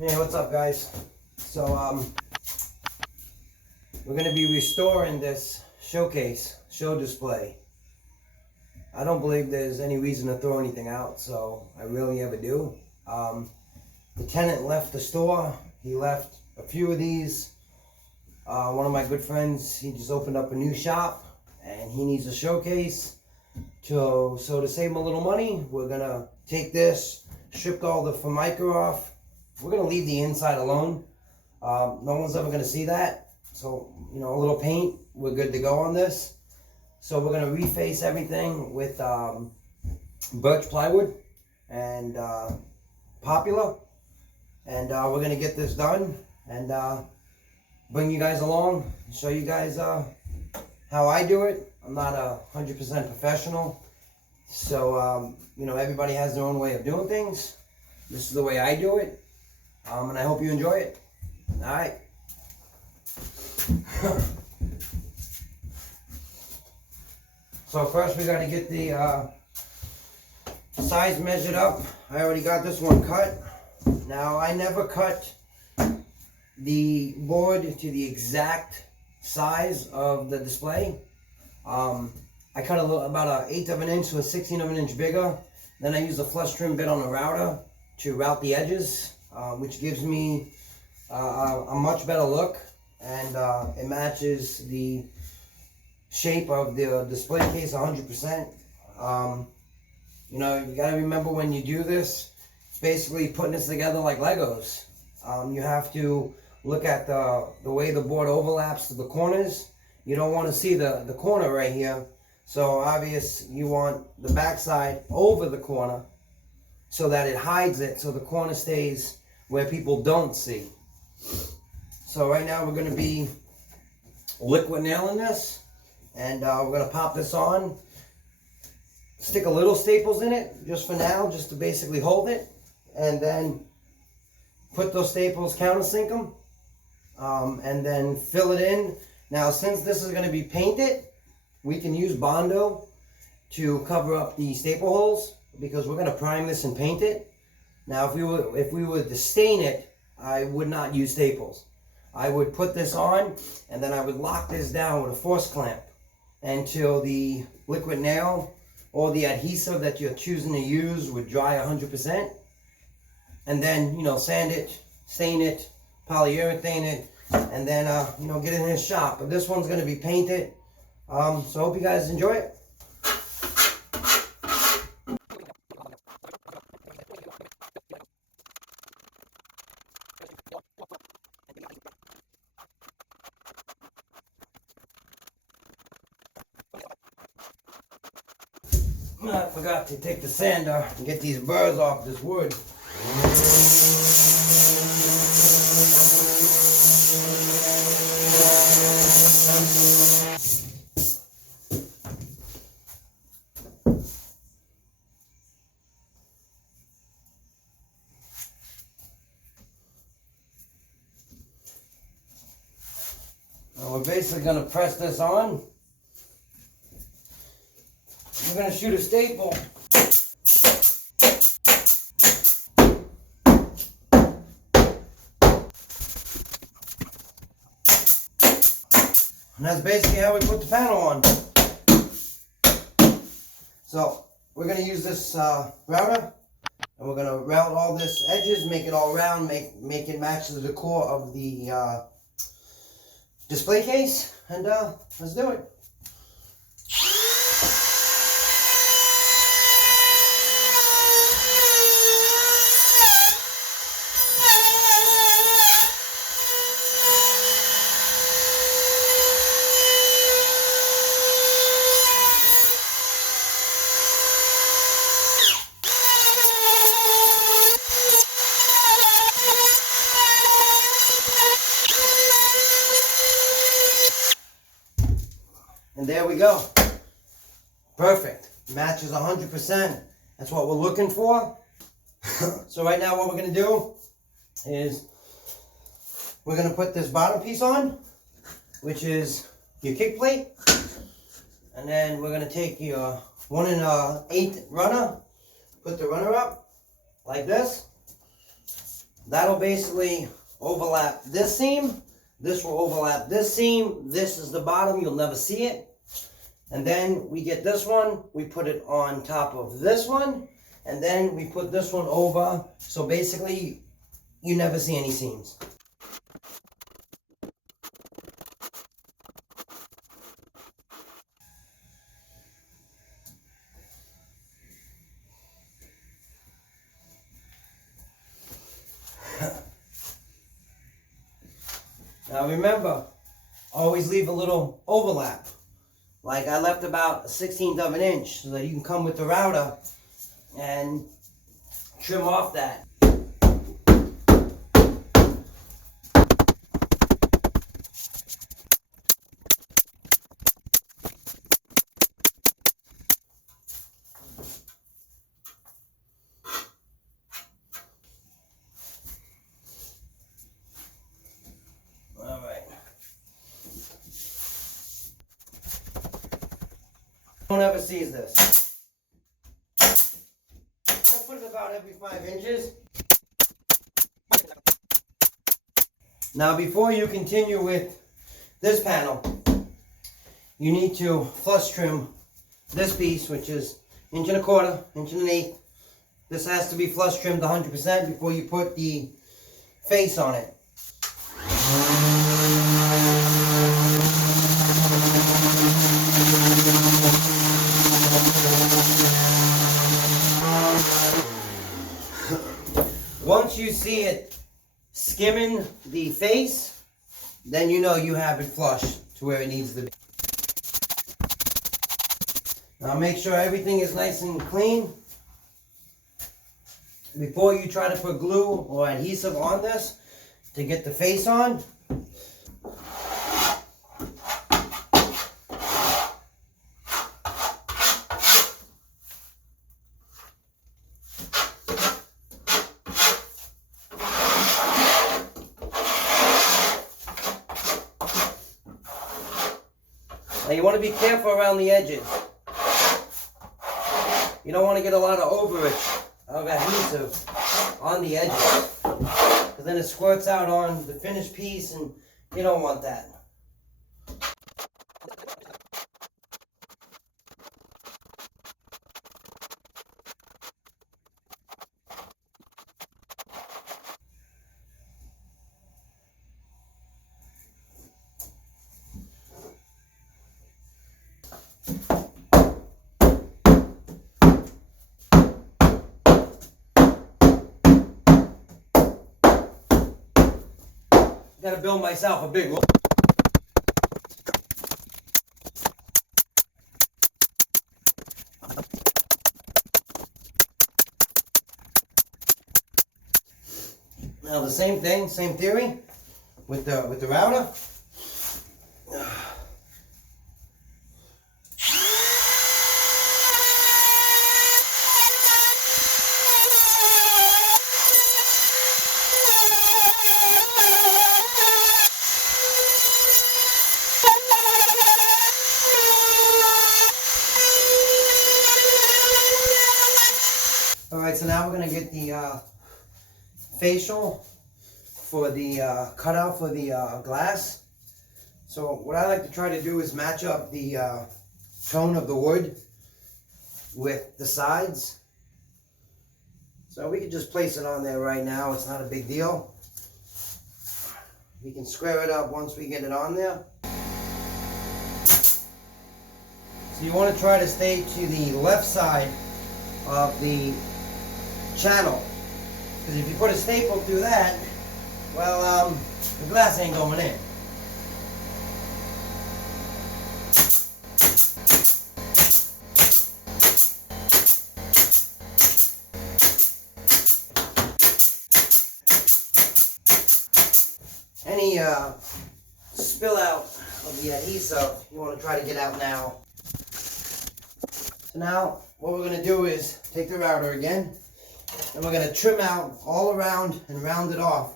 Hey, what's up, guys? So, we're going to be restoring this show display. I don't believe there's any reason to throw anything out, so I rarely ever do. The tenant left the store. He left a few of these. One of my good friends, he just opened up a new shop, and he needs a showcase. So to save him a little money, we're going to take this, strip all the Formica off. We're going to leave the inside alone. No one's ever going to see that. So, a little paint, we're good to go on this. So we're going to reface everything with birch plywood and Popular. And we're going to get this done and bring you guys along, show you guys how I do it. I'm not 100% professional. So, everybody has their own way of doing things. This is the way I do it. And I hope you enjoy it. All right. So first we got to get the size measured up. I already got this one cut. Now I never cut the board to the exact size of the display. I cut about 1/8 of an inch to 1/16 of an inch bigger. Then I use a flush trim bit on the router to route the edges, which gives me a much better look, and it matches the shape of the display case 100%. You got to remember when you do this, it's basically putting this together like Legos. You have to look at the way the board overlaps to the corners. You don't want to see the corner right here. So obvious, you want the backside over the corner so that it hides it, so the corner stays where people don't see. So right now we're going to be liquid nailing this, and we're going to pop this on, stick a little staples in it just for now, just to basically hold it, and then put those staples, countersink them, and then fill it in. Now since this is going to be painted, we can use Bondo to cover up the staple holes, because we're going to prime this and paint it. Now if we were to stain it, I would not use staples. I would put this on, and then I would lock this down with a force clamp until the liquid nail or the adhesive that you're choosing to use would dry 100%. And then, sand it, stain it, polyurethane it, and then, get it in the shop. But this one's going to be painted. So I hope you guys enjoy it. I forgot to take the sander and get these burrs off this wood. Now we're basically going to press this on. We're going to shoot a staple. And that's basically how we put the panel on. So we're going to use this router, and we're going to route all this edges, make it all round, make it match the decor of the display case, and let's do it. And there we go. Perfect. Matches 100%. That's what we're looking for. So right now what we're going to do is we're going to put this bottom piece on, which is your kick plate. And then we're going to take your 1 1/8 runner, put the runner up like this. That'll basically overlap this seam. This will overlap this seam. This is the bottom. You'll never see it. And then we get this one. We put it on top of this one. And then we put this one over. So basically, you never see any seams. Now remember, always leave a little overlap. Like I left about a 1/16 of an inch so that you can come with the router and trim off that. No one ever sees this. I put it about every 5 inches. Now before you continue with this panel, you need to flush trim this piece, which is 1¼ inch, 1/8. This has to be flush trimmed 100% before you put the face on it. Once you see it skimming the face, then you know you have it flush to where it needs to be. Now make sure everything is nice and clean. Before you try to put glue or adhesive on this to get the face on, now you want to be careful around the edges. You don't want to get a lot of overage of adhesive on the edges, because then it squirts out on the finished piece and you don't want that. Gotta build myself a big roll. Now the same thing, same theory with the router. Alright, so now we're going to get the facial for the cutout for the glass. So what I like to try to do is match up the tone of the wood with the sides. So we can just place it on there right now. It's not a big deal. We can square it up once we get it on there. So you want to try to stay to the left side of the channel, because if you put a staple through that, well, the glass ain't going in. Any spill out of the adhesive, you want to try to get out now. So now what we're going to do is take the router again, and we're going to trim out all around and round it off.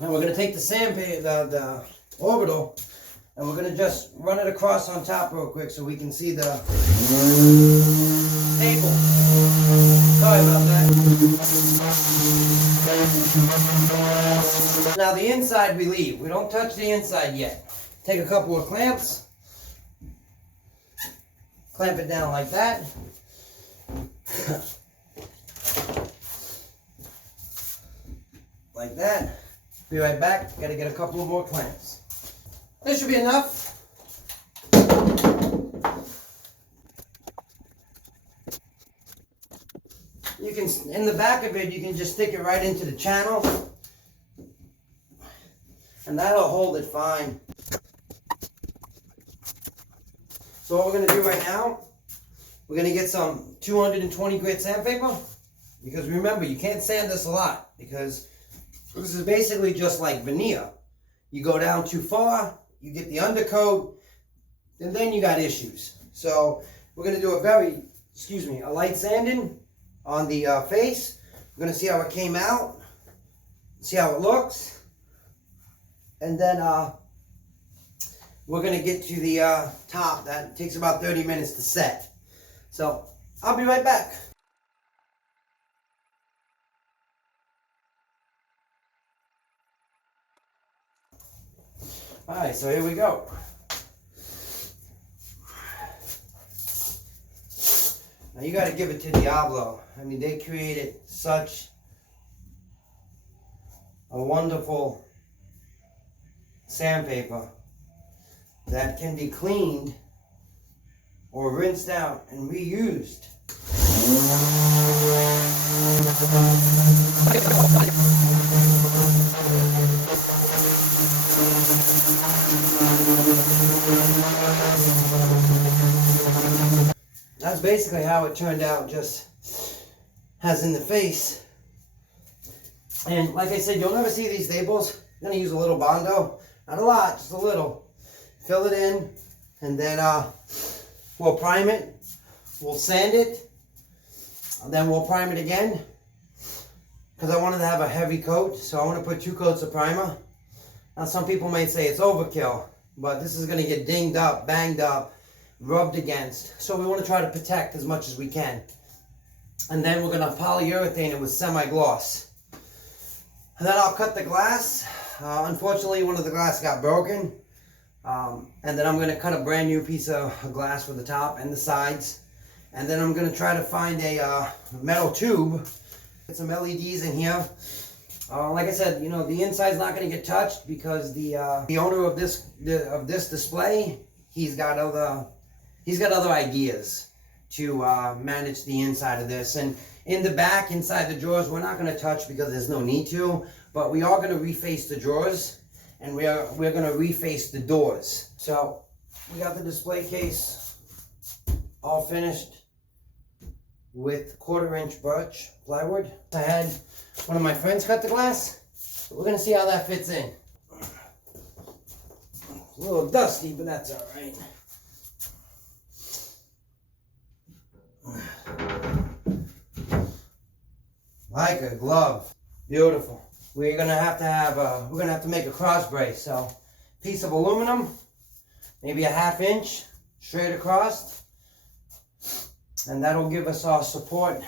And we're going to take the the orbital, and we're going to just run it across on top real quick so we can see the table. Sorry about that. Now the inside we leave. We don't touch the inside yet. Take a couple of clamps. Clamp it down like that. Like that. Be right back. Gotta get a couple of more clamps. This should be enough. You can, in the back of it, you can just stick it right into the channel, and that'll hold it fine. So what we're going to do right now, we're going to get some 220 grit sandpaper, because remember, you can't sand this a lot, because this is basically just like veneer. You go down too far, you get the undercoat, and then you got issues. So we're going to do a light sanding on the face. We're going to see how it came out, see how it looks, and then we're going to get to the top. That takes about 30 minutes to set. So I'll be right back. Alright, so here we go. Now you got to give it to Diablo. I mean, they created such a wonderful sandpaper that can be cleaned or rinsed out and reused. That's basically how it turned out, just as in the face. And like I said, you'll never see these staples. I'm going to use a little Bondo. Not a lot, just a little. Fill it in, and then we'll prime it. We'll sand it, and then we'll prime it again, because I wanted to have a heavy coat, so I want to put 2 coats of primer. Now some people may say it's overkill, but this is going to get dinged up, banged up, rubbed against. So we want to try to protect as much as we can. And then we're going to polyurethane it with semi-gloss. And then I'll cut the glass. Unfortunately, one of the glass got broken. And then I'm going to cut a brand new piece of glass for the top and the sides. And then I'm going to try to find a metal tube. Get some LEDs in here. Like I said, you know, the inside's not going to get touched because the owner of this display, he's got other ideas to manage the inside of this. And in the back, inside the drawers, we're not going to touch because there's no need to. But we are going to reface the drawers, and we're going to reface the doors. So we got the display case all finished with 1/4-inch birch plywood. I had one of my friends cut the glass. So we're going to see how that fits in. It's a little dusty, but that's all right. Like a glove. Beautiful. We're gonna have to make a cross brace. So, piece of aluminum, maybe a 1/2 inch straight across, and that'll give us our support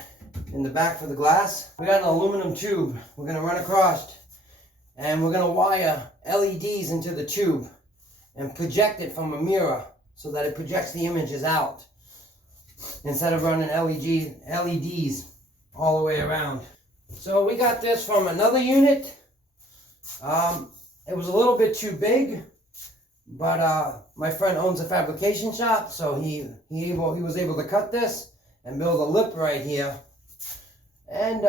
in the back for the glass. We got an aluminum tube we're gonna run across, and we're gonna wire LEDs into the tube and project it from a mirror so that it projects the images out instead of running LEDs all the way around. So we got this from another unit. It was a little bit too big, but my friend owns a fabrication shop, so he was able to cut this and build a lip right here. And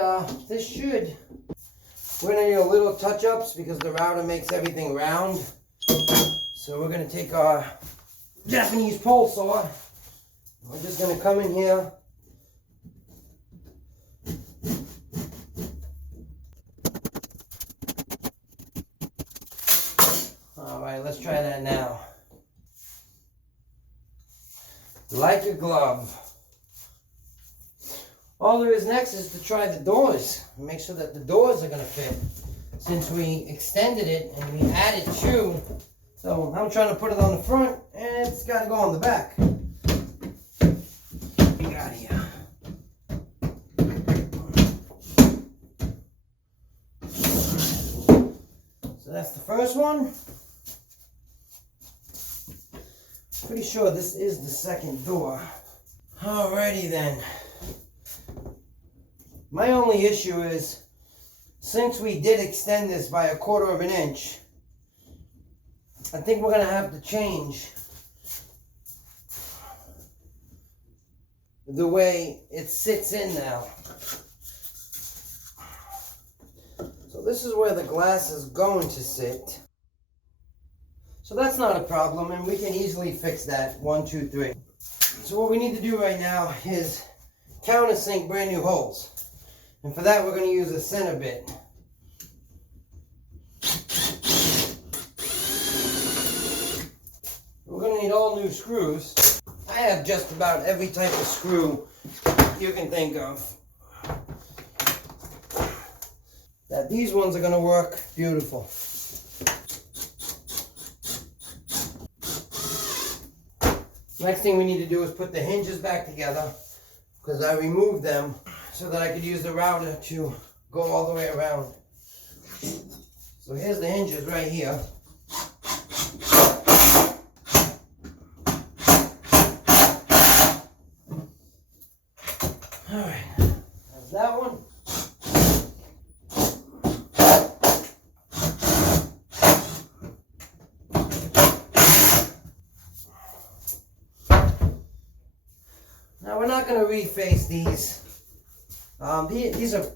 this should, we're gonna need a little touch-ups because the router makes everything round. So we're gonna take our Japanese pole saw. We're just gonna come in here. Alright, let's try that now. Like a glove. All there is next is to try the doors and make sure that the doors are going to fit. since we extended it and we added two. So I'm trying to put it on the front and it's got to go on the back. We got here. So that's the first one. Pretty sure this is the second door. Alrighty then. My only issue is, since we did extend this by 1/4 of an inch, I think we're going to have to change the way it sits in now. So this is where the glass is going to sit. So that's not a problem, and we can easily fix that. 1, 2, 3. So what we need to do right now is countersink brand new holes. And for that we're going to use a center bit. We're going to need all new screws. I have just about every type of screw you can think of. That these ones are going to work beautiful. Next thing we need to do is put the hinges back together, because I removed them so that I could use the router to go all the way around. So here's the hinges right here. Alright, there's that one. Now we're not going to reface these. These are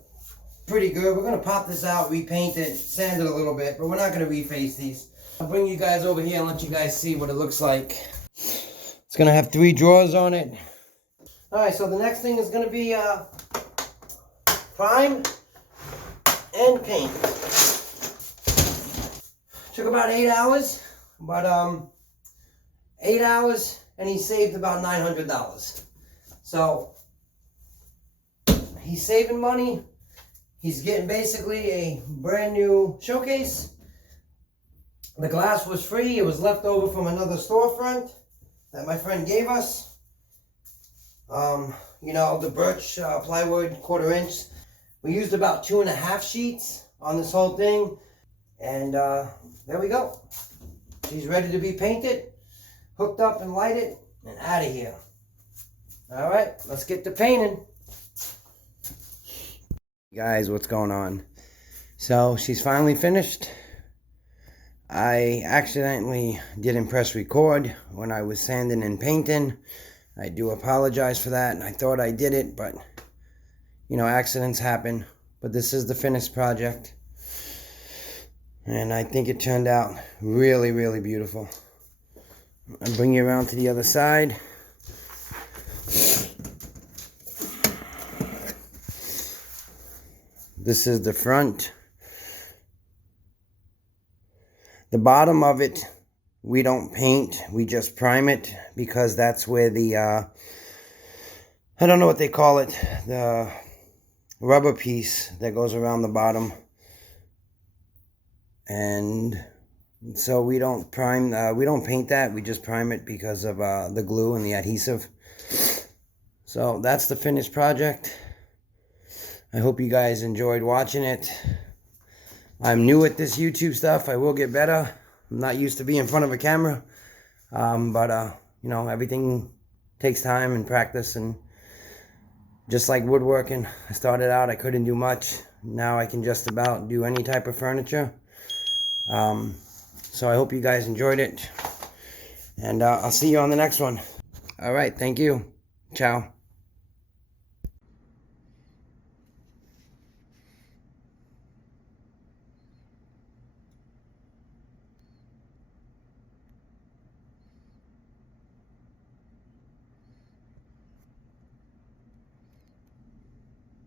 pretty good. We're going to pop this out, repaint it, sand it a little bit, but we're not going to reface these. I'll bring you guys over here and let you guys see what it looks like. It's going to have 3 drawers on it. Alright, so the next thing is going to be prime and paint. Took about 8 hours, but 8 hours and he saved about $900. So he's saving money. He's getting basically a brand new showcase. The glass was free. It was left over from another storefront that my friend gave us. You know, the birch plywood 1/4 inch. We used about 2.5 sheets on this whole thing. And there we go. She's ready to be painted, hooked up and lighted, and out of here. Alright, let's get to painting. Guys, what's going on? So, she's finally finished. I accidentally didn't press record when I was sanding and painting. I do apologize for that. I thought I did it, but, you know, accidents happen. But this is the finished project. And I think it turned out really, really beautiful. I'll bring you around to the other side. This is the front. The bottom of it, we don't paint. We just prime it because that's where the, I don't know what they call it, the rubber piece that goes around the bottom. And so we don't prime, we don't paint that. We just prime it because of the glue and the adhesive. So that's the finished project. I hope you guys enjoyed watching it. I'm new at this YouTube stuff. I will get better. I'm not used to being in front of a camera. But you know, everything takes time and practice. And just like woodworking, I started out, I couldn't do much. Now I can just about do any type of furniture. So I hope you guys enjoyed it. And I'll see you on the next one. All right, thank you. Ciao.